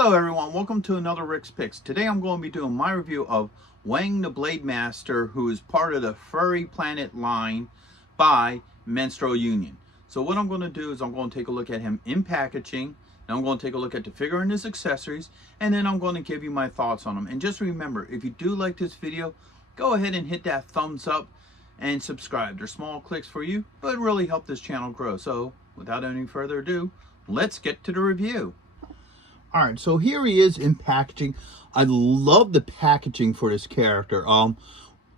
Hello everyone, welcome to another Rick's Picks. Today I'm going to be doing my review of Weng the Blade Master, who is part of the Furay Planet line by Maestro Union. So what I'm going to do is I'm going to take a look at him in packaging, then I'm going to take a look at the figure and his accessories, and then I'm going to give you my thoughts on him. And just remember, if you do like this video, go ahead and hit that thumbs up and subscribe. They're small clicks for you, but really help this channel grow. So without any further ado, let's get to the review. All right, so here he is in packaging. I love the packaging for this character.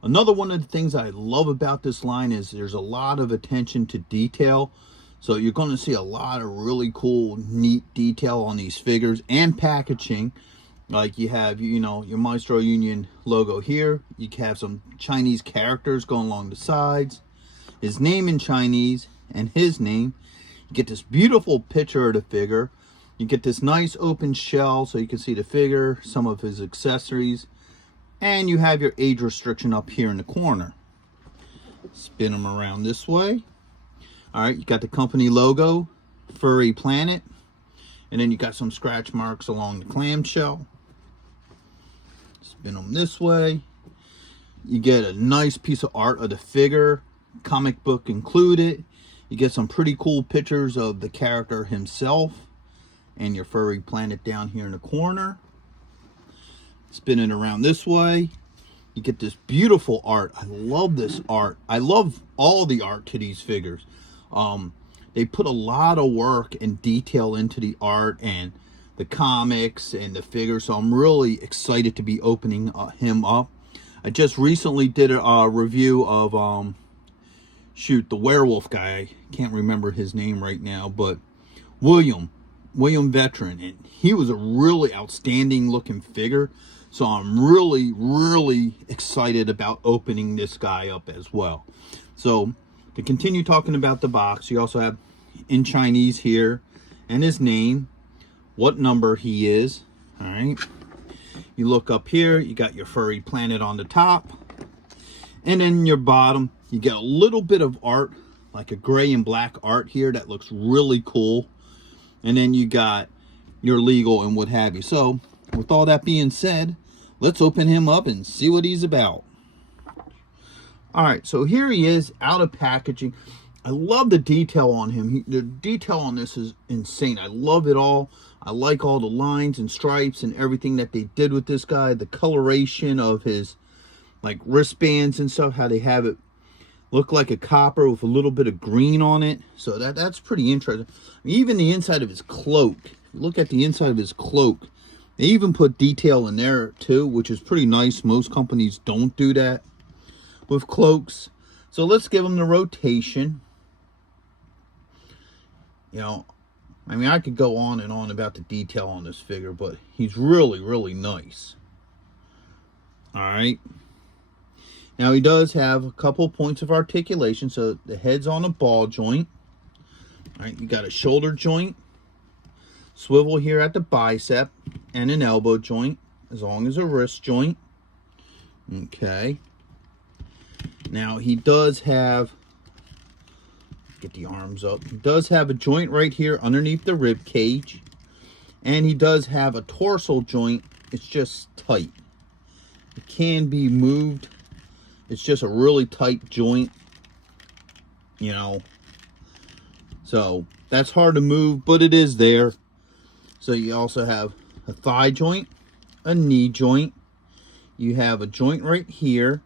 Another one of the things I love about this line is there's a lot of attention to detail. So you're going to see a lot of really cool, neat detail on these figures and packaging. Like you have, you know, your Maestro Union logo here. You have some Chinese characters going along the sides. His name in Chinese and his name. You get this beautiful picture of the figure. You get this nice open shell so you can see the figure, some of his accessories, and you have your age restriction up here in the corner. Spin them around this way. All right, you got the company logo, Furay Planet, and then you got some scratch marks along the clamshell. Spin them this way. You get a nice piece of art of the figure, comic book included. You get some pretty cool pictures of the character himself. And your Furay Planet down here in the corner. Spinning around this way, you get this beautiful art. I love this art. I love all the art to these figures. They put a lot of work and detail into the art and the comics and the figures, so I'm really excited to be opening him up. I just recently did a review of the werewolf guy. I can't remember his name right now, but William Veteran, and he was a really outstanding looking figure, so I'm really excited about opening this guy up as well. So to continue talking about the box, you also have in Chinese here and his name, what number he is. All right, you look up here, you got your Furay Planet on the top, and then your bottom you get a little bit of art, like a gray and black art here that looks really cool. And then you got your legal and what have you. So with all that being said, let's open him up and see what he's about. All right, so here he is out of packaging. I love the detail on him. The detail on this is insane. I love it all. I like all the lines and stripes and everything that they did with this guy. The coloration of his like wristbands and stuff, how they have it look like a copper with a little bit of green on it. So that's pretty interesting. Even the inside of his cloak. Look at the inside of his cloak. They even put detail in there too, which is pretty nice. Most companies don't do that with cloaks. So let's give him the rotation. You know, I mean, I could go on and on about the detail on this figure, but he's really nice. All right. Now he does have a couple points of articulation, so the head's on a ball joint. All right, you got a shoulder joint, swivel here at the bicep, and an elbow joint, as long as a wrist joint. Okay. Now he does have, get the arms up, he does have a joint right here underneath the rib cage, and he does have a dorsal joint. It's just tight. It can be moved. It's just a really tight joint, you know. So that's hard to move, but it is there. So you also have a thigh joint, a knee joint. You have a joint right here.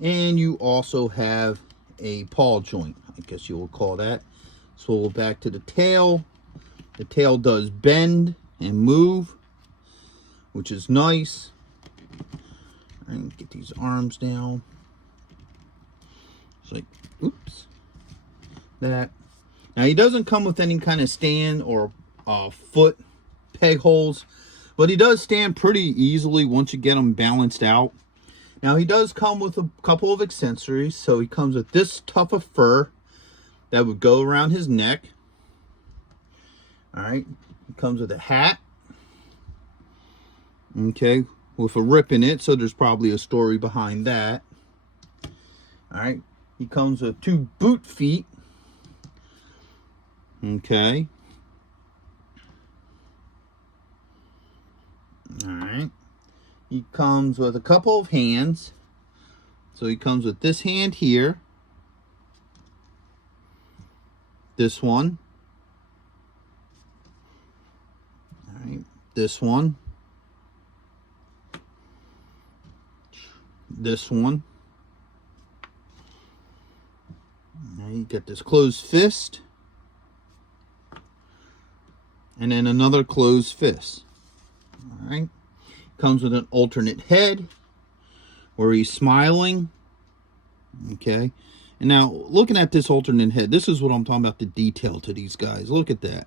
And you also have a paw joint, I guess you will call that. Swivel back to the tail. The tail does bend and move, which is nice. All right, get these arms down. Like, oops, that. Now he doesn't come with any kind of stand or foot peg holes, but he does stand pretty easily once you get him balanced out. Now he does come with a couple of accessories. So he comes with this tuft of fur that would go around his neck. All right, he comes with a hat, okay, with a rip in it, so there's probably a story behind that. All right. He comes with 2 boot feet. Okay. Alright. He comes with a couple of hands. So he comes with this hand here. This one. Alright. This one. This one. Now you get this closed fist. And then another closed fist. Alright. Comes with an alternate head where he's smiling. Okay. And now looking at this alternate head, this is what I'm talking about, the detail to these guys. Look at that.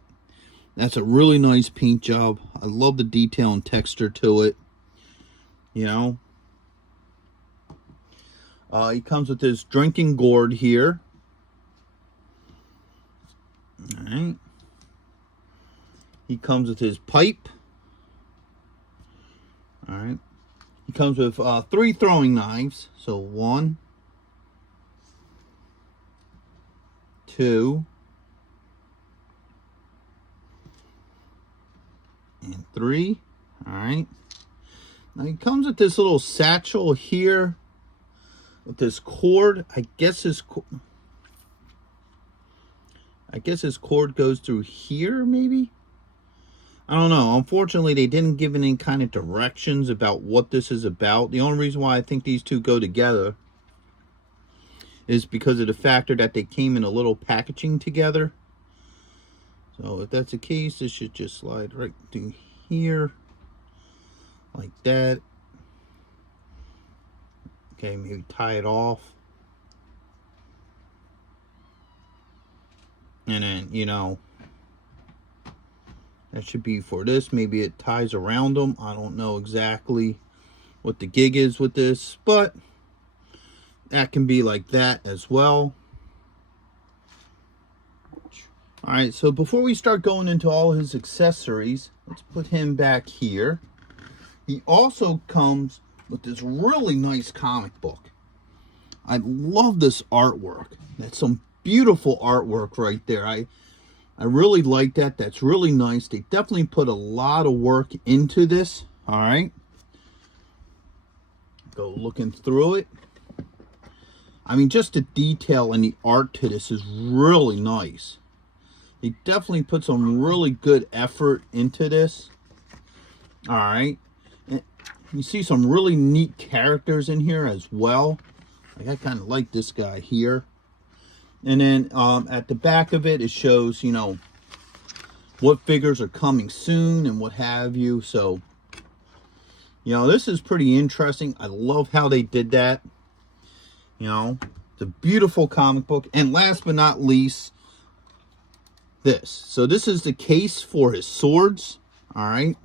That's a really nice paint job. I love the detail and texture to it. You know. He comes with this drinking gourd here. Alright. He comes with his pipe. Alright. He comes with 3 throwing knives. So 1, 2, and 3. Alright. Now he comes with this little satchel here with this cord. I guess his cord goes through here, maybe? I don't know. Unfortunately, they didn't give any kind of directions about what this is about. The only reason why I think these two go together is because of the factor that they came in a little packaging together. So if that's the case, this should just slide right through here, like that. Okay, maybe tie it off. And then, you know, that should be for this. Maybe it ties around them. I don't know exactly what the gig is with this, but that can be like that as well. Alright, so before we start going into all his accessories, let's put him back here. He also comes with this really nice comic book. I love this artwork. That's some beautiful artwork right there. I really like that. That's really nice. They definitely put a lot of work into this. All right. Go looking through it. I mean, just the detail and the art to this is really nice. They definitely put some really good effort into this. All right. And you see some really neat characters in here as well. Like, I kind of like this guy here. And then at the back of it, it shows, you know, what figures are coming soon and what have you. So, you know, this is pretty interesting. I love how they did that. You know, it's a beautiful comic book. And last but not least, this. So this is the case for his swords. All right.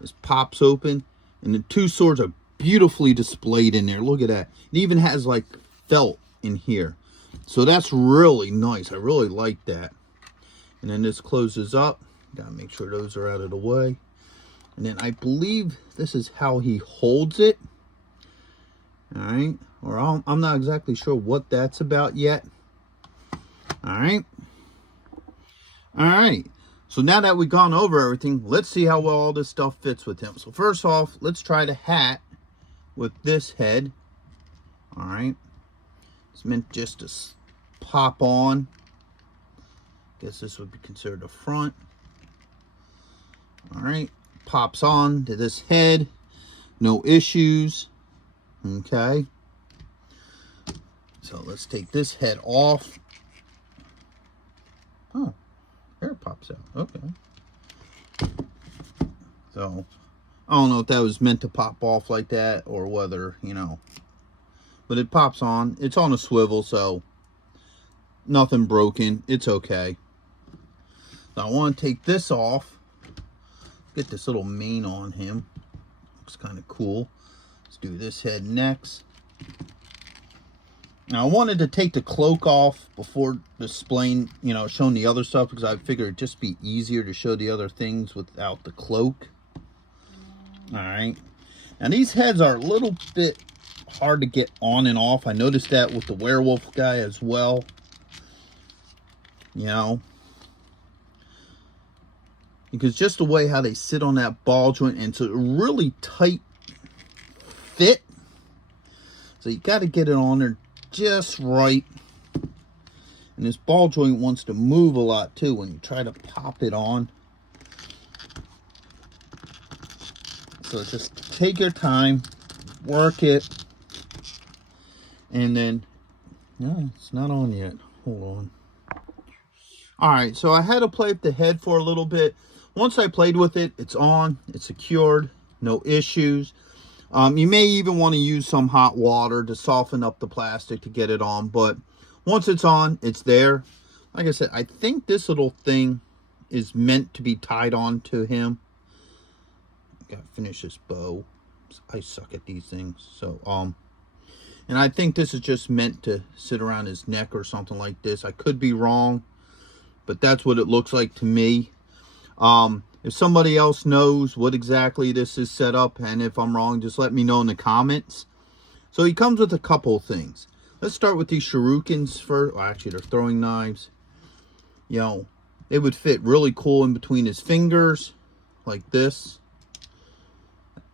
This pops open. And the 2 swords are beautifully displayed in there. Look at that. It even has like felt in here. So that's really nice. I really like that. And then this closes up. Gotta make sure those are out of the way. And then I believe this is how he holds it. Alright. Or I'm not exactly sure what that's about yet. Alright. Alright. So now that we've gone over everything, let's see how well all this stuff fits with him. So first off, let's try the hat with this head. Alright. It's meant just to pop on. Guess this would be considered a front. Alright. Pops on to this head. No issues. Okay. So let's take this head off. Oh. Hair pops out. Okay. So, I don't know if that was meant to pop off like that or whether, you know. But it pops on. It's on a swivel, so nothing broken. It's okay. Now I want to take this off. Get this little mane on him. Looks kind of cool. Let's do this head next. Now I wanted to take the cloak off before displaying, you know, showing the other stuff, because I figured it'd just be easier to show the other things without the cloak. Alright. Now these heads are a little bit hard to get on and off. I noticed that with the werewolf guy as well. You know. because just the way how they sit on that ball joint, and it's a really tight fit. So you got to get it on there just right. And this ball joint wants to move a lot too when you try to pop it on. So just take your time, work it, and then, no, it's not on yet. Hold on. All right, so I had to play with the head for a little bit. Once I played with it, it's on, it's secured, no issues. You may even want to use some hot water to soften up the plastic to get it on, but once it's on, it's there. Like I said, I think this little thing is meant to be tied on to him. Gotta finish this bow. I suck at these things. So, and I think this is just meant to sit around his neck or something like this. I could be wrong, but that's what it looks like to me. If somebody else knows what exactly this is set up, and if I'm wrong, just let me know in the comments. So he comes with a couple things. Let's start with these shurikens first. Well, actually, they're throwing knives. You know, it would fit really cool in between his fingers, like this,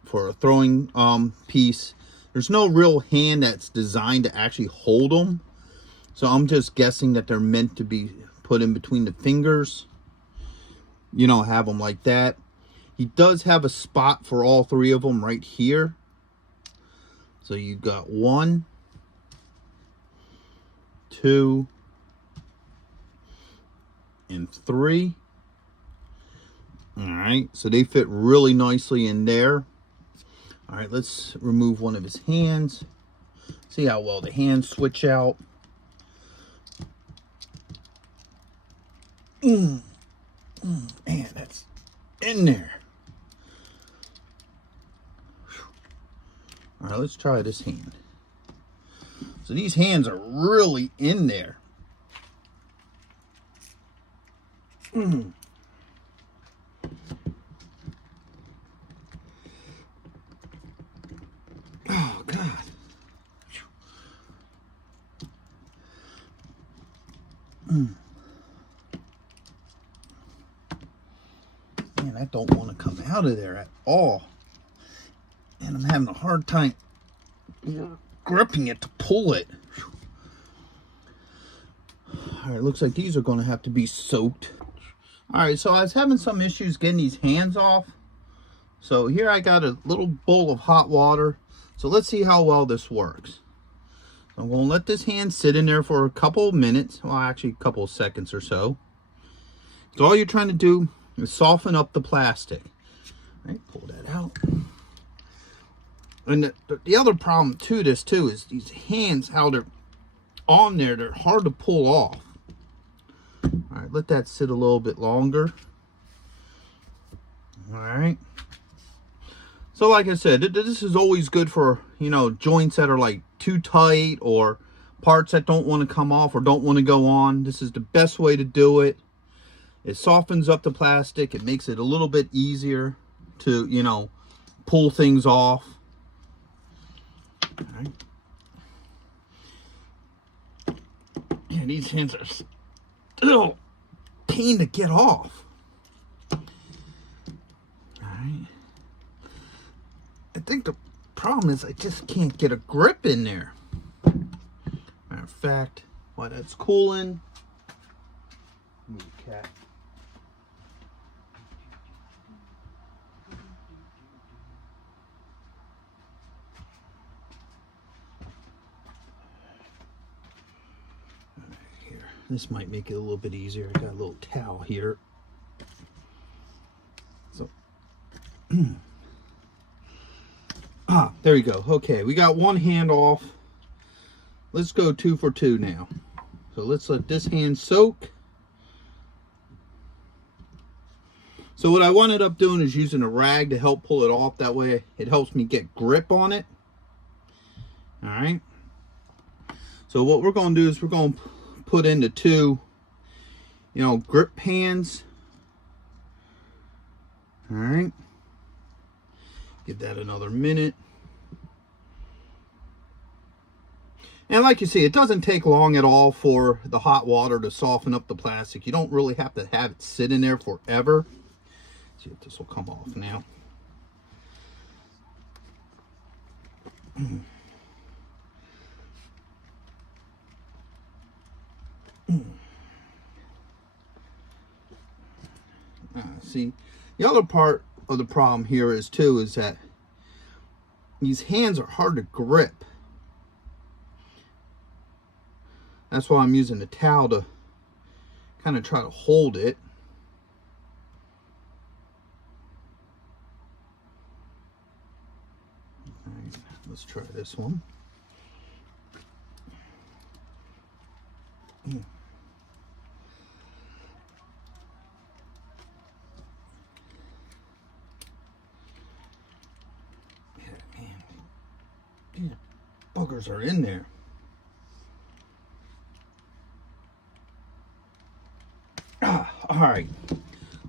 for a throwing piece. There's no real hand that's designed to actually hold them. So I'm just guessing that they're meant to be put in between the fingers. You know, have them like that. He does have a spot for all three of them right here. So you got 1, 2, and 3. All right, so they fit really nicely in there. All right, let's remove one of his hands. See how well the hands switch out. Man, that's in there. All right, let's try this hand. So these hands are really in there. Oh, God. Man, I don't want to come out of there at all. And I'm having a hard time gripping it to pull it. All right, looks like these are going to have to be soaked. All right, so I was having some issues getting these hands off. So here I got a little bowl of hot water. So let's see how well this works. So I'm going to let this hand sit in there for a couple of minutes. Well, actually a couple of seconds or so. So all you're trying to do is soften up the plastic. All right, pull that out. And the other problem to this too is these hands, how they're on there, they're hard to pull off. All right, let that sit a little bit longer. All right. So like I said, this is always good for, you know, joints that are like too tight or parts that don't want to come off or don't want to go on. This is the best way to do it. It softens up the plastic. It makes it a little bit easier to, you know, pull things off. All right. Yeah, these hands are still pain to get off. All right. I think the problem is I just can't get a grip in there. Matter of fact, while that's cooling, move the cat. This might make it a little bit easier. I got a little towel here. So, there you go. Okay, we got one hand off. Let's go 2 for 2 now. So let's let this hand soak. So what I ended up doing is using a rag to help pull it off. That way it helps me get grip on it. All right. So what we're going to do is we're going to put into 2, you know, grip hands. All right. Give that another minute. And like you see, it doesn't take long at all for the hot water to soften up the plastic. You don't really have to have it sit in there forever. See if this will come off now. See, the other part of the problem here is that these hands are hard to grip. That's why I'm using the towel to kind of try to hold it. All right, let's try this one. These buggers are in there. All right,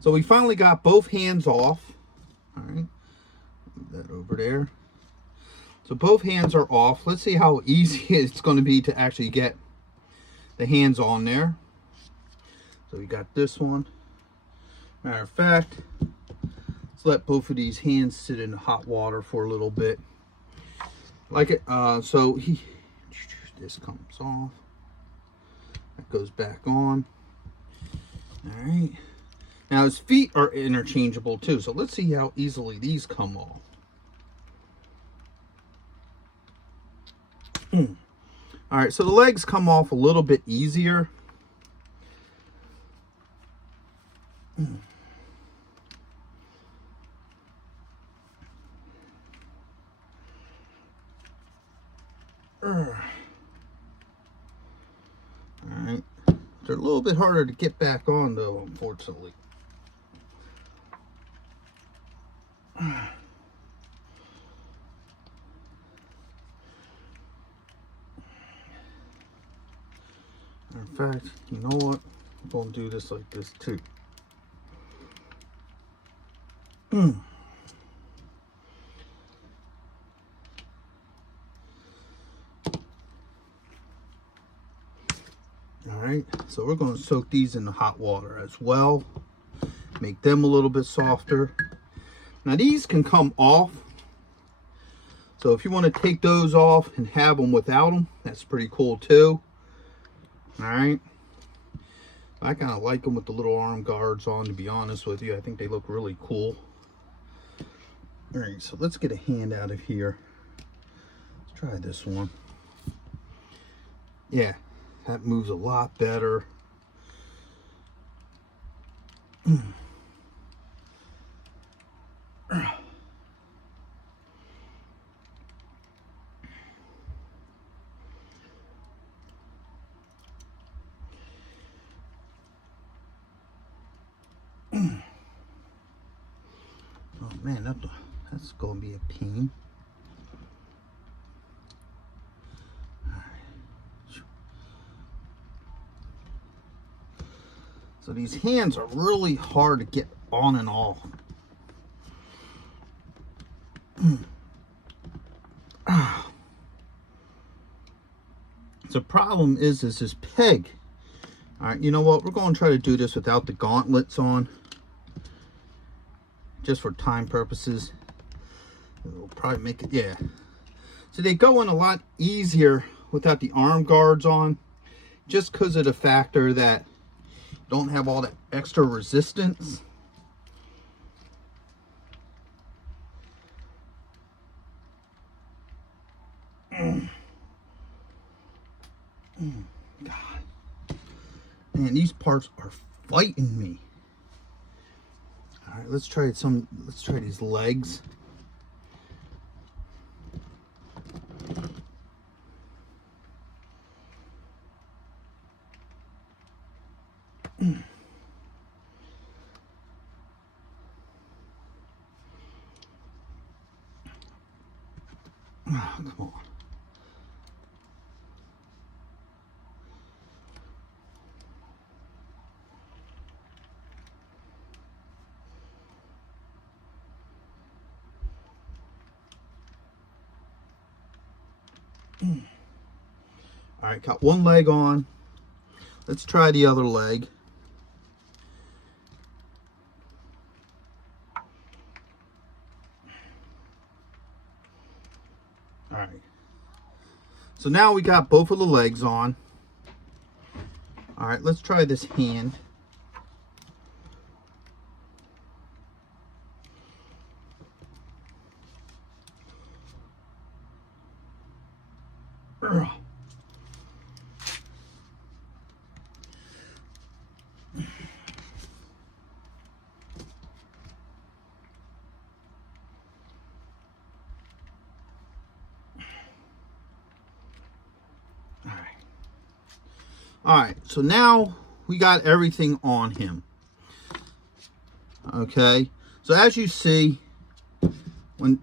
so we finally got both hands off. All right, move that over there. So both hands are off. Let's see how easy it's going to be to actually get the hands on there. So we got this one. Matter of fact, let's let both of these hands sit in hot water for a little bit. Like it, so this comes off. That goes back on. All right. Now his feet are interchangeable too, so let's see how easily these come off. All right, so the legs come off a little bit easier. All right, they're a little bit harder to get back on though, unfortunately. In fact, you know what? I'm going to do this like this too. Alright, so we're going to soak these in the hot water as well. Make them a little bit softer. Now these can come off. So if you want to take those off and have them without them, that's pretty cool too. Alright. I kind of like them with the little arm guards on, to be honest with you. I think they look really cool. Alright, so let's get a hand out of here. Let's try this one. Yeah, that moves a lot better. Oh man, that's going to be a pain. So these hands are really hard to get on and off. The problem is this peg. All right, you know what? We're going to try to do this without the gauntlets on, just for time purposes. It'll probably make it, yeah. So they go in a lot easier without the arm guards on, just because of the factor that you don't have all that extra resistance. God. Man, these parts are fighting me. All right, let's try these legs. Oh, come on. All right, got one leg on. Let's try the other leg. So now we got both of the legs on. All right, let's try this hand. All right, so now we got everything on him. Okay, so as you see, man,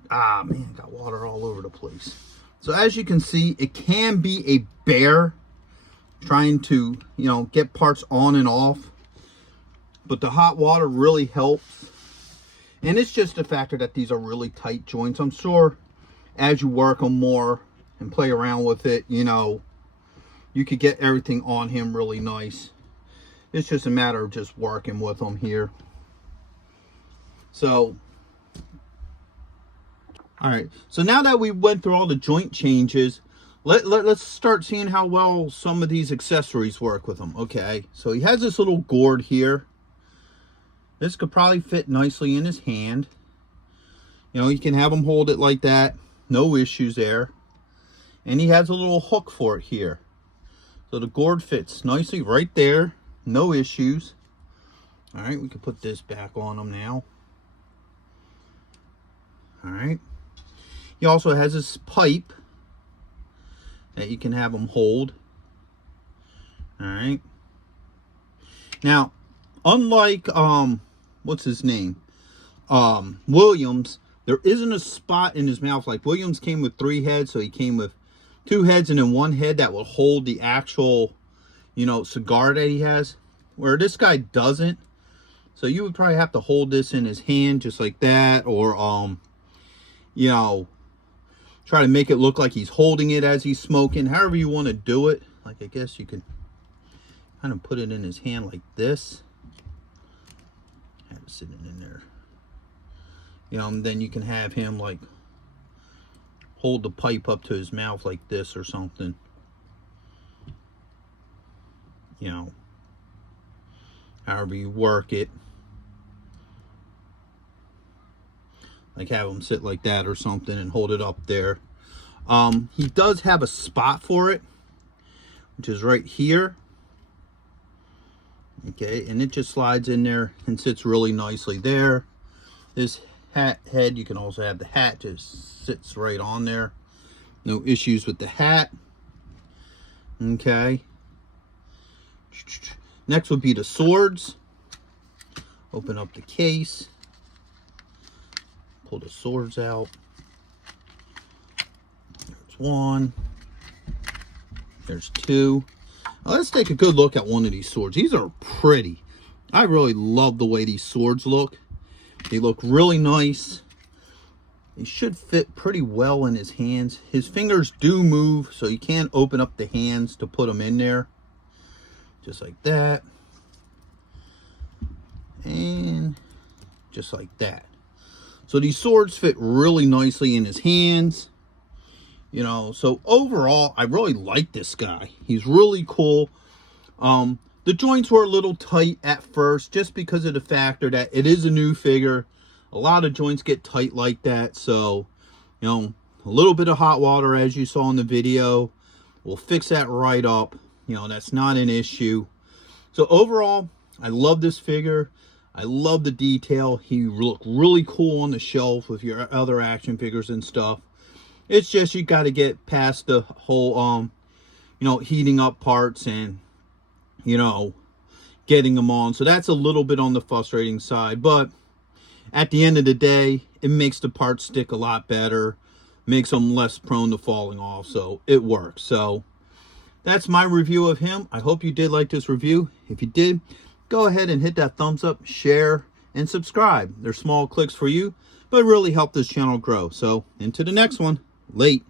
got water all over the place. So as you can see, it can be a bear trying to, get parts on and off, but the hot water really helps. And it's just the factor that these are really tight joints. I'm sure as you work them more and play around with it, you could get everything on him really nice. It's just a matter of just working with them here. So, all right. So now that we went through all the joint changes, let's start seeing how well some of these accessories work with them. Okay. So he has this little gourd here. This could probably fit nicely in his hand. You can have him hold it like that. No issues there. And he has a little hook for it here. So the gourd fits nicely right there. No issues. All right, we can put this back on him now. All right. He also has this pipe that you can have him hold. All right. Now, unlike, what's his name? Williams, there isn't a spot in his mouth. Like Williams came with 3 heads, so he came with 2 heads and then 1 head that will hold the actual, cigar that he has, where this guy doesn't. So you would probably have to hold this in his hand just like that, or, try to make it look like he's holding it as he's smoking. However you want to do it. Like, I guess you could kind of put it in his hand like this. Have it sitting in there. And then you can have him, like, hold the pipe up to his mouth like this or something. However you work it. Like have him sit like that or something and hold it up there. He does have a spot for it, which is right here. Okay, and it just slides in there and sits really nicely there. This hat head, you can also have the hat just sits right on there. No issues with the hat. Okay. Next would be the swords. Open up the case. Pull the swords out. There's 1. There's 2. Now let's take a good look at one of these swords. These are pretty. I really love the way these swords look. They look really nice. They should fit pretty well in his hands. His fingers do move, so you can't open up the hands to put them in there. Just like that. And just like that. So these swords fit really nicely in his hands. So overall, I really like this guy. He's really cool. The joints were a little tight at first, just because of the factor that it is a new figure. A lot of joints get tight like that. So, a little bit of hot water, as you saw in the video, will fix that right up. That's not an issue. So overall, I love this figure. I love the detail. He looked really cool on the shelf with your other action figures and stuff. It's just you got to get past the whole, heating up parts and, getting them on. So that's a little bit on the frustrating side. But at the end of the day, it makes the parts stick a lot better. Makes them less prone to falling off. So it works. So that's my review of him. I hope you did like this review. If you did, go ahead and hit that thumbs up, share, and subscribe. They're small clicks for you, but really help this channel grow. So, into the next one. Late.